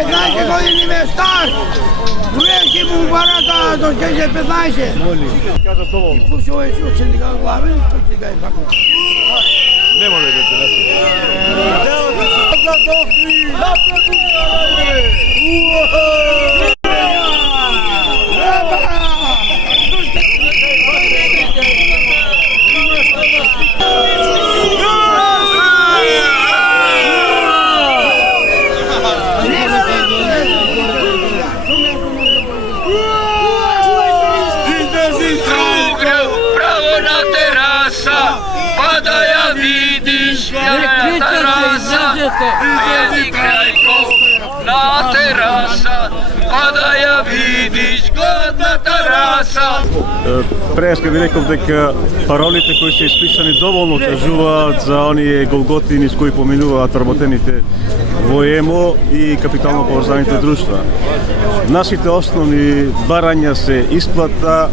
15 godini me staž, uvijek mu barata do 15. I pušao je što će ga glavi, što će ga je tako. Ne može da se nastavi. Na terasa, pa da ja vidiš godna terasa. Преска би реков дека паролите кои се испишани доволно кажуваат за оние голготини с кои поминуваат вработените во ЕМО и капитално поврзаните друштва. Нашите основни барања се исплата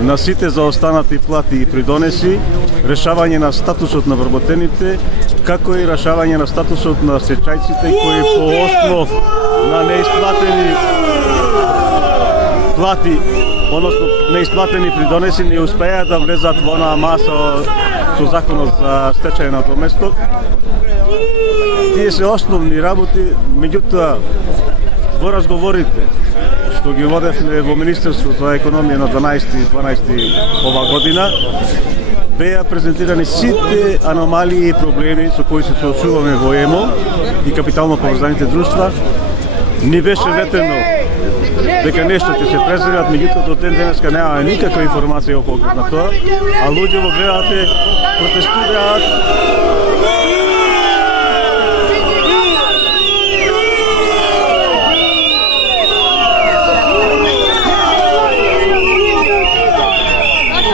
на сите заостанати плати и придонеси, решавање на статусот на вработените, како и решавање на статусот на стечајците кои по основ на неисплатени плати, односно неисплатени придонеси, не успеа да влезат во онаа маса со законот за стечајното место. Тие се основни работи, меѓутоа во разговорите што ги водевме во Министерството за економија на 12 ова година, беа презентирани сите аномалии и проблеми со кои се соочуваме во ЕМО и капитално поврзаните друштва. Ни беше ветено дека нешто ќе се презират, меѓутоа до ден денеска немаме никаква информација околу на тоа, а луѓе во градите протестираат.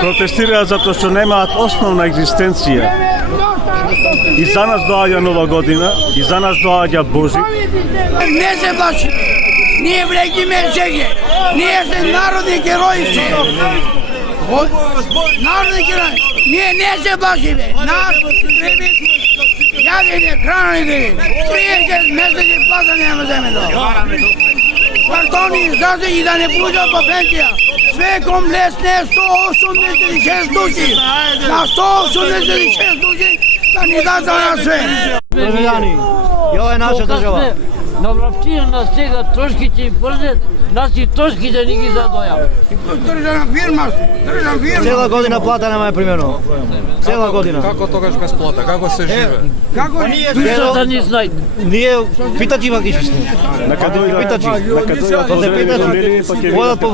Протестираат затоа што немаат основна екзистенција. И за нас доаѓа нова година, и за нас доаѓа Божик. Не се плашиме, ние влегиме жеге, ние сме народни герои. Народни герои, ние не се плашиме, нас треба јадење, хранење, 30 месеци плата нема земе тоа. Картони, зазе и да не буџа по пензија. Sve komplesne 186 duşi, na 186 duşi kandidata na sve. Državljani, i ovo je naša država. Навластија на сега трошки ќе им прдет, нас и трошки да ни ги задоја. Државна фирма. Цела година плата нема е примерно. Цела година. Како тогаш без плата? Како се живе? Како Душа да не знај. Ние питачи фактично сме. Питачи. Водат по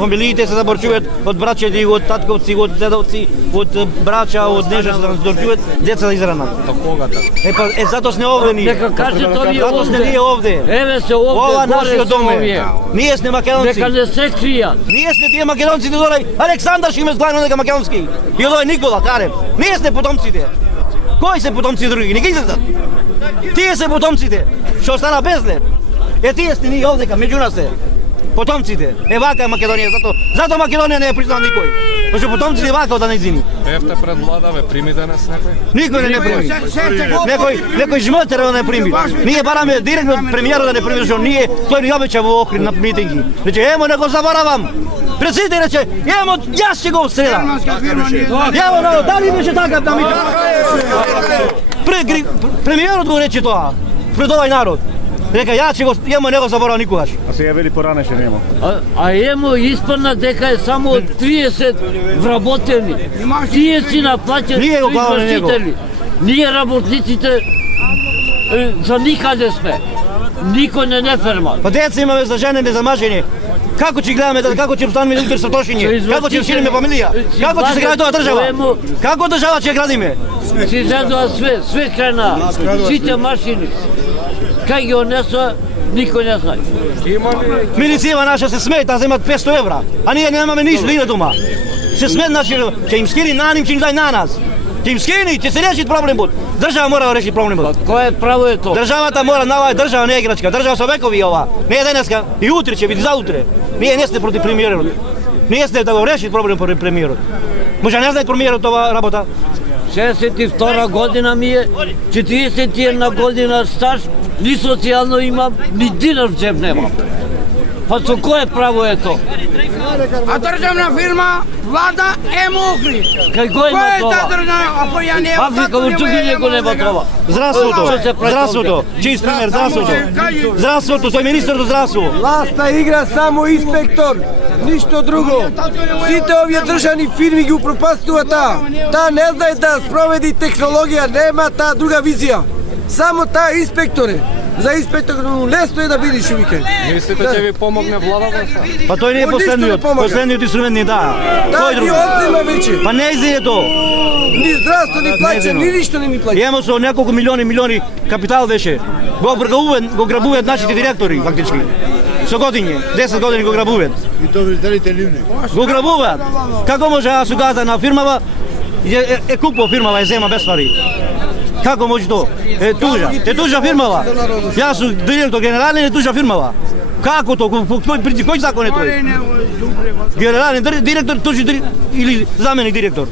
фамилиите се заборчуваат од браќади, од татковци, од дедовци, од брача, од нежа се заборчуваат деца да изранат. До кога така? Затоа сме овде ние. Нека кажете овие Затоа сме ние овде. Еве се овде. Ова нашиот дом е. Ние сме македонци. Нека не се кријат. Ние сме тие македонци да дојде Александар Шимец главно дека македонски. И дојде Никола Карев. Ние сме потомците. Кои се потомци други? Не ги излезат. Тие се потомците. Што остана без леп. Тие сте ние овдека меѓу нас се. Потомците. Вака е Македонија, зато Македонија не е признал никој. Пошто потомците вака од нејзини. Бевте пред влада, ве прими денес некој? Никој не прими. Некој жмотер не прими. Ние бараме директно премиерот да не прими, зашто ние тој ни обеќа во Охрид на митинги. Рече, емо не го заборавам. Председател рече, емо јас ќе го средам. Јаво народ, дали беше така да ми премиерот го рече тоа пред овој народ. Река, ја ќе го, емо не го заборава никогаш. А се јавели поранеше нема. А емо испадна дека е само од 30 вработени. Тие си наплаќани извршители. Ние работниците за никаде сме. Никој не неферма. Па деца имаме за женени, за мажени. Како ќе гледаме, како ќе станеме утре сатошиња? Како ќе шириме фамилија? Како ќе се гради тоа држава? Како држава ќе градиме? Си изедува све крена, сите машини. Кај ги однесува, никој не знае. Милиција наша се смета, земат 500 евра, а ние немаме ништо, иде дома. Се смет, значи, ќе им скини на ним, ќе им дај на нас. Ќе им скини, ќе се реши проблемот. Држава мора да реши проблемот. Кој е право е тоа? Државата мора, на оваа држава не е играчка, држава со векови ова. Не е денеска, и утре ќе биде заутре. Ние не сме против премиерот. Ние сме да го реши проблем против премиерот. Може не знае премиерот ова работа. 62 година ми е, 41 година стаж, Ni socijalno imam, ni dinar v džep nemam. Pa co, koje pravo je to? A državna firma, vlada, mokri. Kaj ko Koja ima je ta toga? državna, ako ja ne... Afrika u čugi njego nema toga. Zdravstvo, čist primjer, zdravstvo, to je ministar do zdravstva. Власта игра само инспектор, ништо друго. Сите овие државни фирми ги упропастува таа. Таа не знае да спроведи технологија, нема таа друга визија. Само таа инспектор е. За инспектор лесно е да бидеш увике. Мислите, ќе ви помогне владата? Pa to nije poslednji instrument ni da. Таа ни одзема веќе. Pa ne izide to. Ни здравство ни плаќа, ни ништо не ни плаќа. Имamo со неколку милиони капитал беше. Го грабуваат нашите директори фактички. Со години, 10 години го грабуваат. И то виздарите ливни. Го грабуваат. Како може аз су газда на фирмава е купува фирмава и зема без пари? Како може то? Е тужа фирмава. Јас су директор генерален, е тужа фирмава. Како то? Кој закон е тој? Генерален директор тужи или заменик директор.